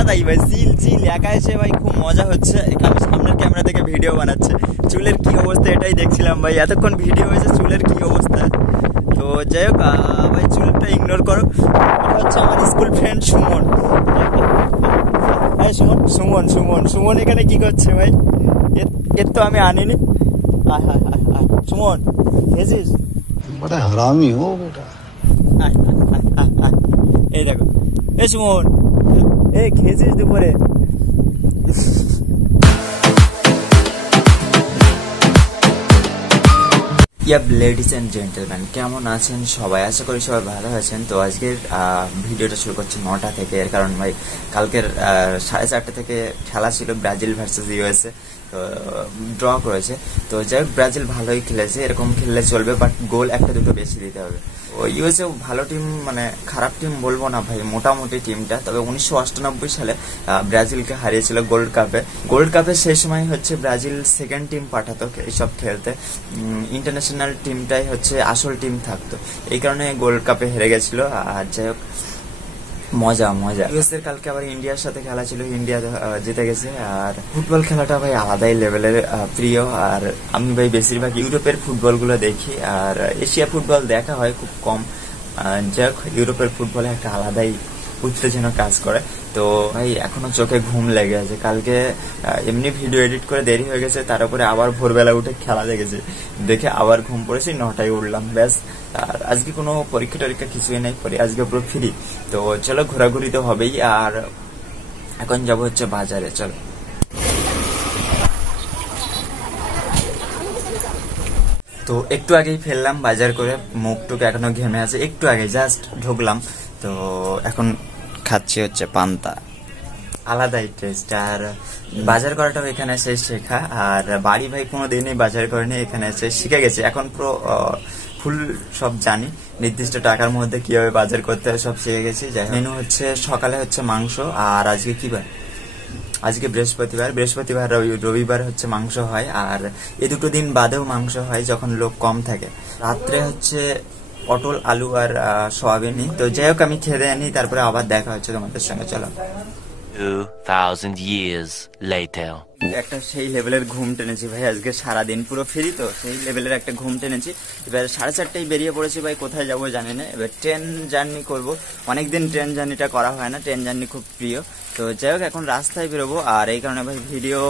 আলাদাই ভাই, চিল চিল একা এসে ভাই খুব মজা হচ্ছে। এখানে সামনের ক্যামেরা থেকে ভিডিও বানাচ্ছে, চুলের কি অবস্থা এটাই দেখছিলাম ভাই, এতক্ষণ ভিডিও হয়েছে চুলের কি অবস্থা। তো যাই হোক ভাই চুলটা ইগনোর করো। এটা হচ্ছে আমার স্কুল ফ্রেন্ড সুমন। হ্যাঁ সুমন সুমন সুমন সুমন এখানে কি করছে ভাই? এর তো আমি আনিনি। সুমন খেয়েছিস? বড় হারামি হো বেটা। এই দেখো এ সুমন, এই খেয়েছিস দুপুরে? লেডিস অ্যান্ড জেন্টলম্যান, কেমন আছেন সবাই? আশা করি সবাই ভালো আছেন। তো আজকের ভিডিওটা শুরু করছি 9টা থেকে, এর কারণ ভাই কালকের 4:30 থেকে খেলা ছিল ব্রাজিল ভার্সেস ইউএসএ, তো ড্র করেছে। তো যাই হোক ব্রাজিল ভালোই খেলেছে, এরকম খেললে চলবে, বাট গোল একটা দুটো বেশি দিতে হবে। ও ইউএসএ ভালো টিম, মানে খারাপ টিম বলবো না ভাই, মোটামুটি টিমটা। তবে 1998 সালে ব্রাজিলকে হারিয়েছিল গোল্ড কাপে সেই সময় হচ্ছে ব্রাজিল সেকেন্ড টিম পাঠাতো এইসব খেলতে, ইন্টারন্যাশনাল টিমটাই হচ্ছে আসল টিম থাকতো, এই কারণে গোল্ড কাপে হেরে গেছিল। আর যাই হোক মজা ইউএস এর কালকে আবার ইন্ডিয়ার সাথে খেলা ছিল, ইন্ডিয়া জিতে গেছে। আর ফুটবল খেলাটা ভাই আলাদাই লেভেলের প্রিয়। আর আমি ভাই বেশিরভাগ ইউরোপের ফুটবলগুলো দেখি, আর এশিয়া ফুটবল দেখা হয় খুব কম। যাই হোক ইউরোপের ফুটবলে একটা আলাদাই উত্তেজনা কাজ করে। তো ভাই এখনো চোখে ঘুম লেগে আছে, কালকে এমনি ভিডিও এডিট করে দেরি হয়ে গেছে, তার উপরে আবার ভোরবেলা উঠে খেলা দেখে আবার ঘুম পড়েছি, 9টায় উঠলাম ব্যাস। আর আজকে কোনো পরীক্ষা টরীক্ষা কিছুই নাই, আজকে পুরো ফ্রি। তো চলো ঘোরাঘুরি তো হবেই। আর এখন যাবো হচ্ছে বাজারে, চলো। তো একটু আগেই ফেললাম বাজার করে, মুখটুক এখনো ঘেমে আছে, একটু আগে জাস্ট ঢুকলাম। তো এখন খাচ্ছি হচ্ছে পান্তা, আলাদাই টেস্ট। আর বাজার করাটাও এখানে এসে শেখা, আর বাড়ি ভাই কোনোদিনই বাজার করেনি, এখানে এসে শিখে গেছে, এখন পুরো ফুল সব জানি, নির্দিষ্ট টাকার মধ্যে কিভাবে বাজার করতে হয় সব শিখে গেছি। মেনু হচ্ছে সকালে হচ্ছে মাংস, আর আজকে কি বার? আজকে বৃহস্পতিবার রবিবার হচ্ছে মাংস হয়, আর এ দুটো দিন বাদেও মাংস হয় যখন লোক কম থাকে। রাত্রে হচ্ছে পটল আলু আর সয়াবিনই। তো যাই হোক আমি খেয়ে আনি, তারপরে আবার দেখা হচ্ছে তোমাদের সঙ্গে, চলো। 2000 years later. একটা সেই লেভেলের ঘুম টেনেছি ভাই, আজকে সারাদিন পুরো ফ্রি, তো সেই লেভেলের একটা ঘুম টেনেছি। এবার 4:30টায় বেরিয়ে পড়েছি ভাই, কোথায় যাবো জানি না। এবার ট্রেন জার্নি করবো, অনেকদিন ট্রেন জার্নিটা করা হয় না, ট্রেন জার্নি খুব প্রিয়। তো যাই হোক এখন রাস্তায় বেরোবো, আর এই কারণে ভাই ভিডিও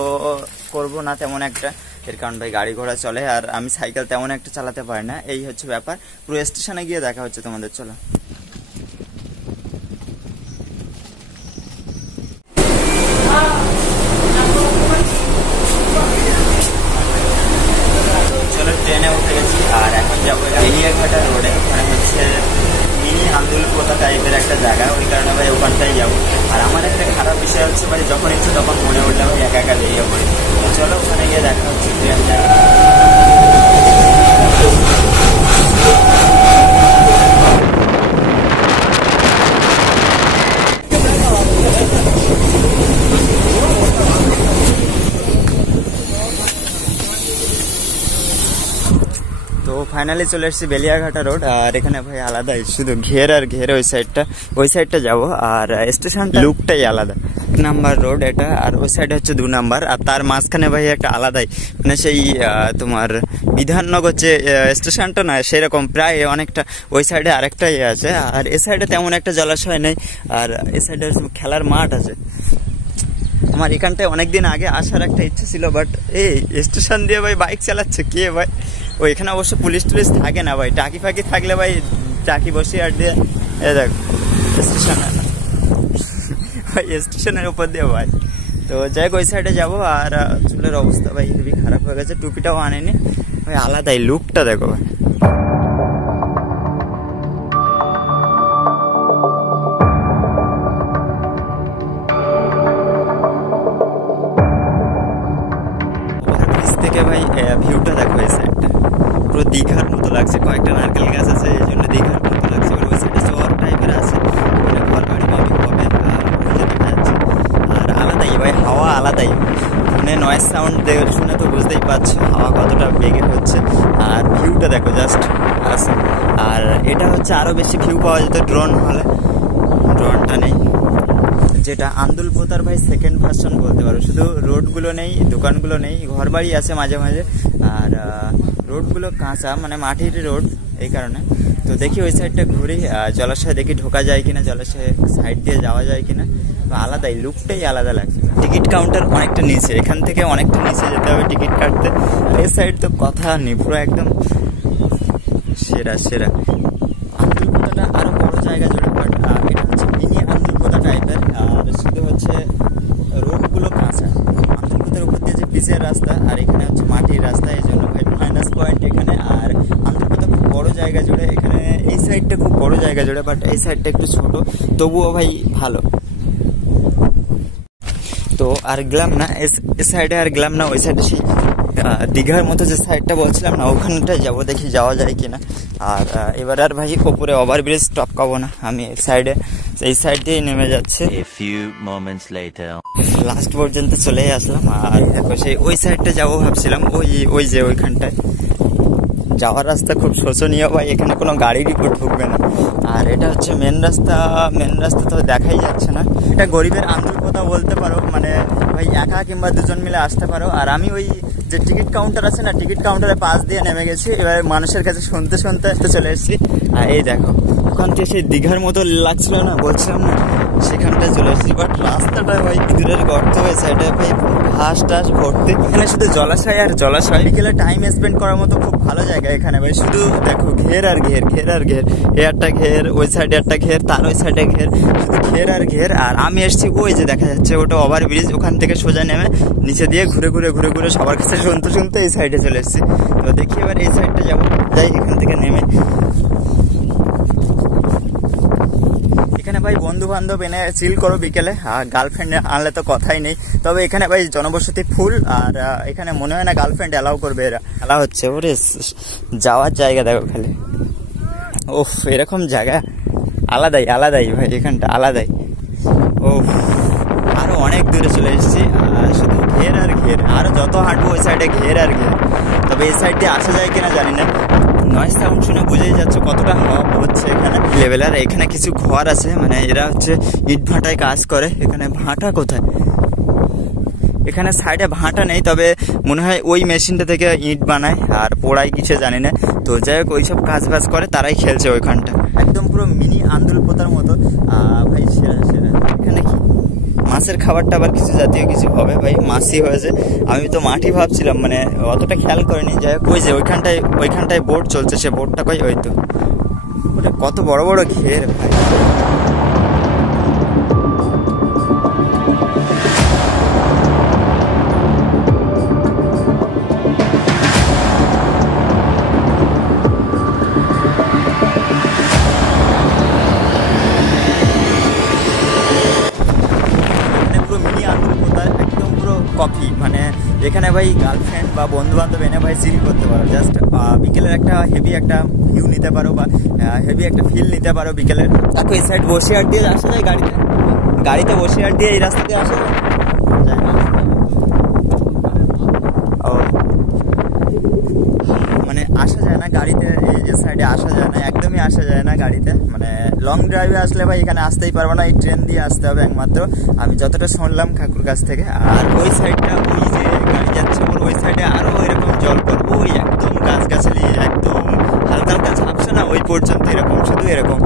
করবো না তেমন একটা, এর কারণ ভাই গাড়ি ঘোড়া চলে, আর আমি সাইকেল তেমন একটা চালাতে পারি না, এই হচ্ছে ব্যাপার। পুরো স্টেশনে গিয়ে দেখা হচ্ছে তোমাদের, চলো। ট্রেনে উঠে গেছি, আর এখন যাবো বেলিয়াঘাটা রোডে, ওখানে হচ্ছে মিনি আন্দুলপোতা টাইপের একটা জায়গা, ওই কারণে ভাই ওখানটাই যাবো। আর আমার একটা খারাপ বিষয় হচ্ছে ভাই যখন ইচ্ছে তখন মনে উঠলে আমি একা একা বেরিয়ে পড়ি। তো চলো ওখানে গিয়ে দেখা হচ্ছে ট্রেন জায়গা। তো ফাইনালি চলে এসেছি বেলিয়াঘাটা রোড, আর এখানে ভাই আলাদাই, শুধু ঘের আর ঘের, ওই সাইডটা যাবো। আর স্টেশনটা লুকটাই আলাদা, 1 নাম্বার রোড এটা, আর ওই সাইডে হচ্ছে 2 নাম্বার, আর তার মাঝখানে ভাই একটা আলাদাই, মানে সেই তোমার বিধাননগর যে স্টেশনটা নয় সেরকম প্রায় অনেকটা, ওই সাইডে আরেকটা আছে, আর এ সাইডে তেমন একটা জলাশয় নেই, আর এ সাইডে খেলার মাঠ আছে। আমার এখানটায় অনেকদিন আগে আসার একটা ইচ্ছে ছিল, বাট এই স্টেশন দিয়ে ভাই বাইক চালাচ্ছে কে ভাই? ও এখানে অবশ্য পুলিশ টুলিশ থাকে না ভাই, টাকি ফাঁকি থাকলে ভাই চাকি বসে আর দিয়ে দেখ স্টেশন ভাই, স্টেশনের উপর দিয়ে ভাই। তো যাই হোক ওই সাইডে যাবো। আর চুলের অবস্থা ভাই হেবি খারাপ হয়ে গেছে, টুপিটাও আনেনি ভাই, আলাদাই লুকটা দেখো ভাই। থেকে ভাই ভিউটা দেখো, এই সাইডটা পুরো দীঘার মতো লাগছে, কয়েকটা নারকেল গাছ আছে এই জন্য দীঘার মতো লাগছে। ওই সাইডে শহর টাইপের আছে, মানে ঘর বাড়ি বাড়ি হবে, আর দেখা যাচ্ছে। আর আলাদাই ভাই হাওয়া, আলাদাই, মানে নয়েজ সাউন্ড শুনে তো বুঝতেই পারছো হাওয়া কতটা বেগে হচ্ছে। আর ভিউটা দেখো জাস্ট আছে। আর এটা হচ্ছে আরো বেশি ভিউ পাওয়া যেত ড্রোন হলে, ড্রোনটা নেই। যেটা আন্দুলপোতার ভাই সেকেন্ড ভার্সন বলতে পারো। শুধু রোডগুলো নেই, দোকানগুলো নেই, ঘর বাড়ি আছে মাঝে মাঝে, আর রোডগুলো কাঁচা, মানে মাটির রোড, এই কারণে। তো দেখি ওই সাইডটা ঘুরি, জলাশয় দেখি ঢোকা যায় কিনা, জলাশয় সাইড দিয়ে যাওয়া যায় কিনা। তো আলাদাই, লুকটাই আলাদা লাগছে। টিকিট কাউন্টার অনেকটা নিচে, এখান থেকে অনেকটা নিচে যেতে হবে টিকিট কাটতে। এই সাইড তো কথা নেই, পুরো একদম সেরা সেরা। আন্দুলপোতাটা আরো বড় জায়গা জুড়ে, বাট এটা হচ্ছে মিনি আন্দুলপোতা টাইপের, আর শুধু হচ্ছে রোডগুলো কাঁচা। আন্দুলপোতার উপর দিয়ে যে পিচের রাস্তা, আর এখানে হচ্ছে মাটির রাস্তা, এই জন্য ভাই মাইনাস পয়েন্ট এখানে। আর আন্দুলপোতা খুব বড় জায়গা জুড়ে, এখানে এই সাইডটা খুব বড় জায়গা জুড়ে, বাট এই সাইডটা একটু ছোট, তবুও ভাই ভালো। তো আর গেলাম না এ সাইডে, আর গেলাম না ওই সাইডে, সেই দীঘার মতো যে সাইডটা বলছিলাম না, ওখানটায় যাবো, দেখি যাওয়া যায় কিনা। আর এবার আর ভাই ওপরে ওভারব্রিজ টপকাবো না, আমি এই সাইড দিয়েই নেমে যাচ্ছে। লাস্ট পর্যন্ত চলে আসলাম, আর দেখো সেই ওই সাইডটা যাবো ভাবছিলাম, ওই যে ওইখানটায় যাওয়ার রাস্তা খুব শোচনীয় ভাই, এখানে কোনো গাড়ি রিপোর্ট ঢুকবে না। আর এটা হচ্ছে মেন রাস্তা তো দেখাই যাচ্ছে না। এটা গরিবের আন্দুলপোতা বলতে পারো, মানে ভাই একা কিংবা দুজন মিলে আসতে পারো। আর আমি ওই যে টিকিট কাউন্টার আছে না, টিকিট কাউন্টারে পাশ দিয়ে নেমে গেছি, এবার মানুষের কাছে শুনতে শুনতে চলে এসেছি। আর এই দেখো ওখান থেকে সেই দীঘার মতো লাগছিল না, বলছিলাম না, সেখানটায় চলে এসেছি। বাট রাস্তাটা ভাই ইঁদুরের গর্ত হয়েছে, এটা ভাই ঘাস টাস ভর্তি, এখানে শুধু জলাশয় আর জলাশয়। বিকেলে টাইম স্পেন্ড করার মতো খুব ভালো জায়গা এখানে ভাই, শুধু দেখো ঘের আর ঘের, ঘের আর ঘের, এ একটা ঘের, ওই সাইডে একটা ঘের, তার ওই সাইডে ঘের, শুধু ঘের আর ঘের। আর আমি এসেছি ওই যে দেখা যাচ্ছে ওটা ওভারব্রিজ, ওখান থেকে সোজা নেমে নিচে দিয়ে ঘুরে ঘুরে সবার কাছে শুনতে এই সাইডে চলে এসেছি। তো দেখি এবার এই সাইডটা যাবো, যাই এখান থেকে নেমে। এখানে ভাই বন্ধু বান্ধব এনে চিল করো বিকেলে, আর গার্লফ্রেন্ড আনলে তো কথাই নেই। তবে এখানে ভাই জনবসতি ফুল, আর এখানে মনে হয় না গার্লফ্রেন্ড অ্যালাউ করবে, এরা খেলা হচ্ছে। ওরে যাওয়ার জায়গা দেখো খালি, ওফ এরকম জায়গা আলাদাই ভাই, এখানটা আলাদাই। ও আরো অনেক দূরে চলে এসেছি, শুধু ঘের আর ঘের, আর যত হাঁটবো ওই সাইডে ঘের আর ঘের। তবে এই সাইড দিয়ে আসা যায় কিনা জানি না। নয়েজ সাউন্ড শুনে বুঝেই যাচ্ছে কতটা হাওয়া হচ্ছে এখানে লেভেল। আর এখানে কিছু ঘর আছে, মানে এরা হচ্ছে ইট ভাটায় কাজ করে। এখানে ভাটা কোথায়? এখানে সাইডে ভাটা নেই, তবে মনে হয় ওই মেশিনটা থেকে ইট বানায় আর পোড়ায় কিছু জানি না। তো যাই হোক ওইসব কাজ বাজ করে, তারাই খেলছে ওইখানটা, একদম পুরো মিনি আন্দুলপোতার মতো। ভাই সেরা এখানে কি মাছের খাবারটা আবার কিছু জাতীয় কিছু হবে ভাই, মাছই হয়েছে। আমি তো মাটি ভাবছিলাম, মানে অতটা খেয়াল করিনি। যাই হোক ওই যে ওইখানটায় বোট চলছে, সে বোটটা কই, ওই তো ওটা কত বড় বড় ঘের ভাই। কফি, মানে এখানে ভাই গার্লফ্রেন্ড বা বন্ধু বান্ধব এনে ভাই চিল করতে পারো, জাস্ট বিকেলের একটা হেভি একটা ভিউ নিতে পারো, বা হেভি একটা ফিল নিতে পারো বিকেলের। দেখো এই সাইড বসিরহাট দিয়ে আসা যায়, গাড়িতে বসিরহাট দিয়ে এই রাস্তা দিয়ে আসা যায়। ও মানে আসা যায় না গাড়িতে, এই সাইডে আসা যায় না, একদমই আসা যায় না গাড়িতে। মানে লং ড্রাইভে আসলে ভাই এখানে আসতেই পারবো না, এই ট্রেন দিয়ে আসতে হবে একমাত্র, আমি যতটা শুনলাম কাকুর কাছ থেকে। আর ওই সাইডটা ওই যে গাড়ি যাচ্ছে ওই সাইডে আরো এরকম জল করবো, ওই একদম গাছগাছালি একদম হালকা হালকা ছাপছে না, ওই পর্যন্ত এরকম, শুধু এরকম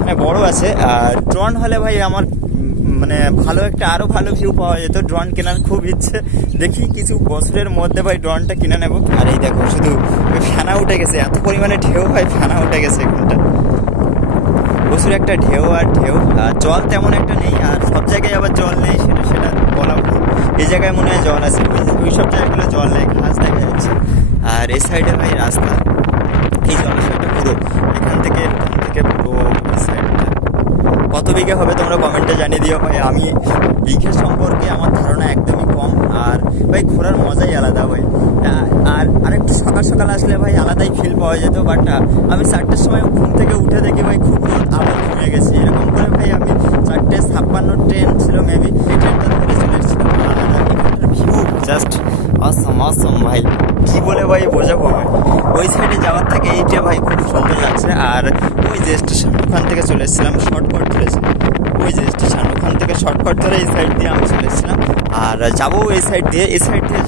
মানে বড় আছে। আর ড্রোন হলে ভাই আমার মানে ভালো একটা আরো ভালো ভিউ পাওয়া যেত। ড্রোন কেনার খুব ইচ্ছে, দেখি কিছু বছরের মধ্যে ভাই ড্রোনটা কিনে নেবো। আর এই দেখো শুধু ফেনা উঠে গেছে, এত পরিমাণে ঢেউ ভাই, ফেনা উঠে গেছে এখানটা, প্রচুর একটা ঢেউ। আর ঢেউ জল তেমন একটা নেই, আর সব জায়গায় আবার জল নেই সেটা বলা ভুল। এই জায়গায় মনে হয় জল আছে, ওই সব জায়গাগুলো জল নেই, ঘাস দেখা যাচ্ছে। আর এই সাইডে ভাই রাস্তা, এই জলাশয়টা পুরো এখান থেকে পুরো এই সাইডটা কত বিঘা হবে তোমরা কমেন্টে জানিয়ে দিও ভাই। আমি বিঘা সম্পর্কে আমার ধারণা একদমই কম। আর ভাই ঘোরার মজাই আলাদা ভাই, আর আরেকটু সকাল আসলে ভাই আলাদাই ফিল পাওয়া যেত। বাট আমি 4টের সময় ঘুম থেকে উঠে দেখি ভাই খুব আবার ঘুমিয়ে গেছি। এরকম করে ভাই আমি 4:56 ট্রেন ছিল মেবি, এই ট্রেনটা ধরে চলে এসেছিলাম। আর ভিউ জাস্ট অসম ভাই, কি বলে ভাই বোঝাবো। ওই সাইডে যাওয়ার থেকে এইটা ভাই খুব সুন্দর লাগছে। আর ওই যে স্টেশন, ওখান থেকে চলে এসেছিলাম, শর্টকাট ধরেছিলাম, ওই যে স্টেশন ওখান থেকে থেকে শর্টকাট ধরে এই সাইড দিয়ে আমি চলে এসেছিলাম, আর যাবো এই সাইড দিয়ে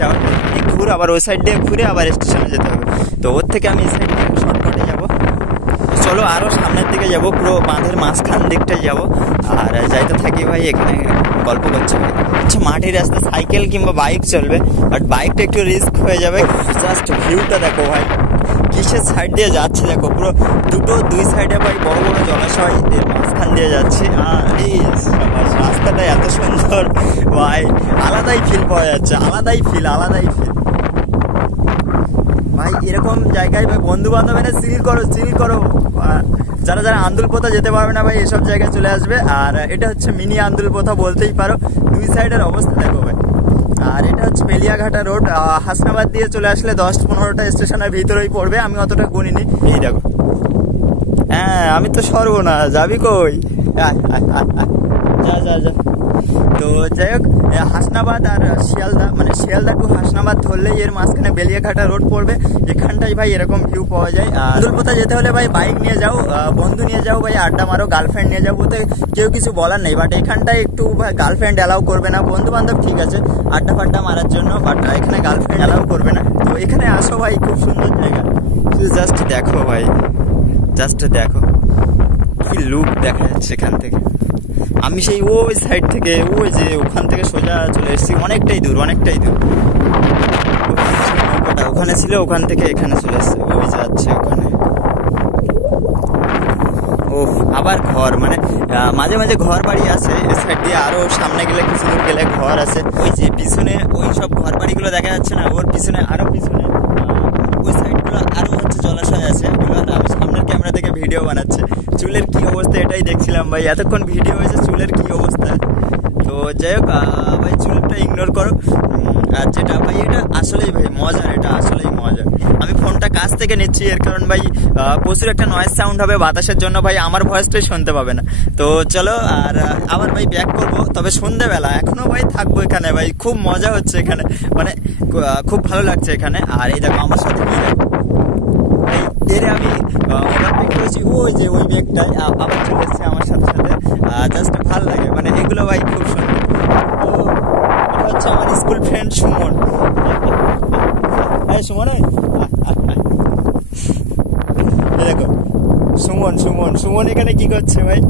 যাওয়ার ঘুরে আবার ওই সাইড দিয়ে ঘুরে আবার স্টেশনে যেতে হবে। তো ওর থেকে আমি এই সাইড দিয়ে শর্টকাটে যাবো। চলো আরও সামনের দিকে যাবো, পুরো বাঁধের মাঝখান দিকটায় যাবো, আর যাইতে থাকি ভাই। এখানে গল্প করছে ভাই, আচ্ছা মাটির রাস্তা সাইকেল কিংবা বাইক চলবে, বাট বাইকটা একটু রিস্ক হয়ে যাবে। জাস্ট ভিউটা দেখো ভাই, কিসের সাইড দিয়ে যাচ্ছে দেখো, পুরো দুই সাইডে ভাই বড় বড় জলাশয়, এর মাঝখান দিয়ে যাচ্ছে। আর এই রাস্তাটা এত সুন্দর ভাই, আলাদাই ফিল পাওয়া যাচ্ছে, আলাদাই ফিল ভাই। এরকম জায়গায় ভাই বন্ধু বান্ধব এনে চিল করো। যারা আন্দুলপোতা যেতে পারবে না ভাই, এসব জায়গায় চলে আসবে। আর এটা হচ্ছে মিনি আন্দুলপোতা বলতেই পারো, দুই সাইডের অবস্থা দেখো ভাই। আর এটা হচ্ছে বেলিয়াঘাটা রোড, হাসনাবাদ দিয়ে চলে আসলে 10-15টা স্টেশনের ভিতরেই পড়বে, আমি অতটা গুনিনি। এই দেখো, হ্যাঁ আমি তো সর্বনা, যাবি কই? যা। তো যাই হোক, হাসনাবাদ আর শিয়ালদা, মানে শিয়ালদা টু হাসনাবাদ ধরলেই এর মাঝখানে বেলিয়াঘাটা রোড পড়বে। এখানটাই ভাই এরকম ভিউ পাওয়া যায়। আন্দুলপোতা যেতে হলে ভাই বাইক নিয়ে যাও, বন্ধু নিয়ে যাও ভাই, আড্ডা মারো, গার্লফ্রেন্ড নিয়ে যাও, বলতে কেউ কিছু বলার নেই। বাট এখানটায় একটু গার্লফ্রেন্ড অ্যালাউ করবে না, বন্ধু বান্ধব ঠিক আছে আড্ডা ফাড্ডা মারার জন্য, বাট এখানে গার্লফ্রেন্ড অ্যালাউ করবে না। তো এখানে আসো ভাই, খুব সুন্দর জায়গা, জাস্ট দেখো ভাই, কি লুক দেখা যাচ্ছে এখান থেকে। আমি সেই ওই সাইড থেকে, ওই যে ওখান থেকে সোজা চলে এসেছি, অনেকটাই দূর। ওখানে ছিল, ওখান থেকে এখানে চলে এসছে, ওই যাচ্ছে ওখানে। ও আবার ঘর, মানে মাঝে মাঝে ঘর বাড়ি আছে এ সাইড দিয়ে, আরো সামনে গেলে কিছু দূর গেলে ঘর আছে। ওই যে পিছনে ওই সব ঘর বাড়িগুলো দেখা যাচ্ছে না, ওর পিছনে আরো পিছনে ওই সাইডগুলো আরো হচ্ছে জলাশয় আছে। আমি সামনের ক্যামেরা থেকে ভিডিও বানাচ্ছি, চুলের কি অবস্থা এটাই দেখছিলাম ভাই, এতক্ষণ ভিডিও হয়েছে চুলের কি অবস্থা। তো যাই হোক ভাই, চুলটা ইগনোর করো। আর যেটা ভাই, এটা আসলেই ভাই মজার, এটা আসলেই মজার। আমি ফোনটা কাছ থেকে নিচ্ছি, এর কারণ ভাই প্রচুর একটা নয়েজ সাউন্ড হবে বাতাসের জন্য, ভাই আমার ভয়েসটাই শুনতে পাবে না। তো চলো, আর আবার ভাই ব্যাক করবো, তবে সন্ধ্যেবেলা এখনো ভাই থাকবো এখানে ভাই, খুব মজা হচ্ছে এখানে, মানে খুব ভালো লাগছে এখানে। আর এই দেখো আমার সাথে কি এরে আমি ওভারটেক করেছি, ওই যে ওই ব্যাগটাই আবার চলে এসছে আমার সাথে, জাস্ট ভালো লাগে, মানে এগুলো ভাই খুব সুন্দর। তো এটা হচ্ছে আমার স্কুল ফ্রেন্ড সুমন। সুমন দেখো, সুমন এখানে কি করছে ভাই,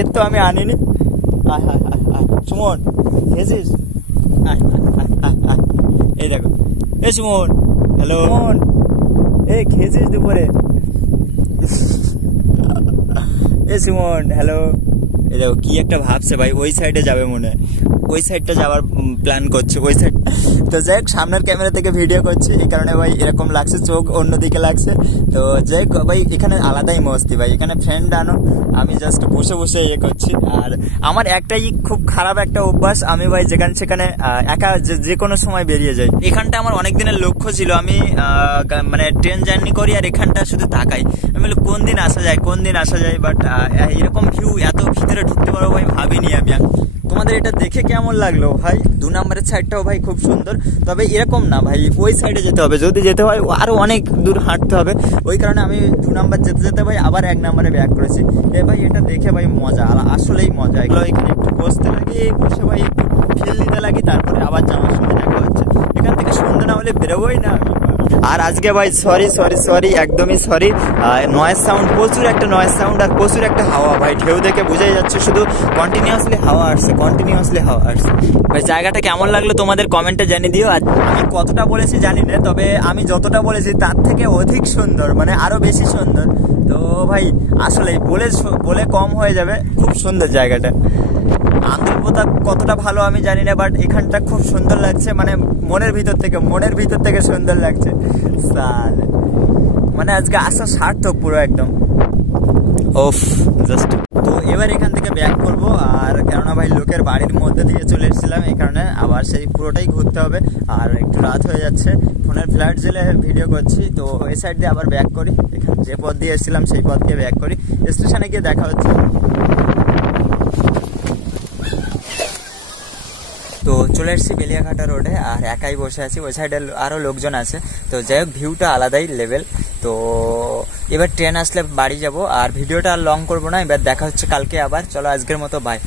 এর তো আমি আনিনি। সুমন খেয়েছিস? এই দেখো, সুমন, হ্যালো সুমন, খেয়েছিস দুপুরে? সুমন হ্যালো। এই দেখো কি একটা ভাবছে ভাই, ওই সাইডে যাবে মনে হয়, ওই সাইডটা যাওয়ার প্ল্যান করছে, ওই সাইড। তো যাই হোক, সামনের ক্যামেরা থেকে ভিডিও করছি, এই কারণে ভাই এরকম লাগছে, চোখ অন্যদিকে লাগছে। তো যাই হোক ভাই, এখানে আলাদাই মস্তি ভাই, এখানে ফ্রেন্ড আনো, আমি জাস্ট বসে করছি। আর আমার একটাই খুব খারাপ একটা অভ্যাস, আমি ভাই যেখানে সেখানে একা যে কোনো সময় বেরিয়ে যাই। এখানটা আমার অনেক দিনের লক্ষ্য ছিল, আমি মানে ট্রেন জার্নি করি আর এখানটা শুধু তাকাই, আমি বলি কোন দিন আসা যায়, বাট এরকম ভিউ, এত ভিতরে ঢুকতে পারবো ভাই ভাবিনি আমি। তোমাদের এটা দেখে কেমন লাগলো ভাই? 2 নম্বরের সাইডটাও ভাই খুব সুন্দর, তবে এরকম না ভাই, ওই সাইডে যেতে হবে, যদি যেতে হয় আরো অনেক দূর হাঁটতে হবে, ওই কারণে আমি 2 নম্বর যেতে ভাই আবার 1 নম্বরে ব্যাক করেছি। ভাই এটা দেখে ভাই মজা, আসলেই মজা। এগুলো এখানে একটু বসতে লাগে, বসে ভাই একটু ফিল নিতে লাগি, তারপরে আবার যাওয়ার সময় দেখা হচ্ছে। এখান থেকে সন্ধ্যা না হলে বেরোবোই না আমি। আর আজকে ভাই সরি, একদমই সরি, নয়েজ সাউন্ড, প্রচুর একটা নয়েজ সাউন্ড, আর প্রচুর একটা হাওয়া ভাই, ঢেউ দেখে বোঝাই যাচ্ছে, শুধু কন্টিনিউয়াসলি হাওয়া আসছে ভাই। জায়গাটা কেমন লাগলো তোমাদের কমেন্টে জানিয়ে দিও। আর আমি কতটা বলেছি জানি না, তবে আমি যতটা বলেছি তার থেকে অধিক সুন্দর, মানে আরো বেশি সুন্দর। তো ভাই আসলে বলে কম হয়ে যাবে, খুব সুন্দর জায়গাটা। আন্দুলপোতা কতটা ভালো আমি জানি না, বাট এখানটা খুব সুন্দর লাগছে, মানে মনের ভিতর থেকে সুন্দর লাগছে। মানে আজকে আসা সার্থক পুরো একদম। ওফ জাস্ট। তো এবার এখান থেকে ব্যাক করবো, আর কেননা ভাই লোকের বাড়ির মধ্যে দিয়ে চলে এসেছিলাম, এই কারণে আবার সেই পুরোটাই ঘুরতে হবে, আর একটু রাত হয়ে যাচ্ছে, ফোনের ফ্ল্যাট জেলে ভিডিও করছি। তো এই সাইড দিয়ে আবার ব্যাক করি, এখানে যে পথ দিয়ে এসেছিলাম সেই পথ দিয়ে ব্যাক করি, স্টেশনে গিয়ে দেখা হচ্ছে। তো চলে এসেছি বেলিয়াঘাটা রোডে, আর একাই বসে আছি, ওই সাইডে আরও লোকজন আছে। তো যাই হোক, ভিউটা আলাদাই লেভেল। তো এবার ট্রেন আসলে বাড়ি যাব, আর ভিডিওটা আর লং করবো না, এবার দেখা হচ্ছে কালকে আবার। চলো আজকের মতো বাই।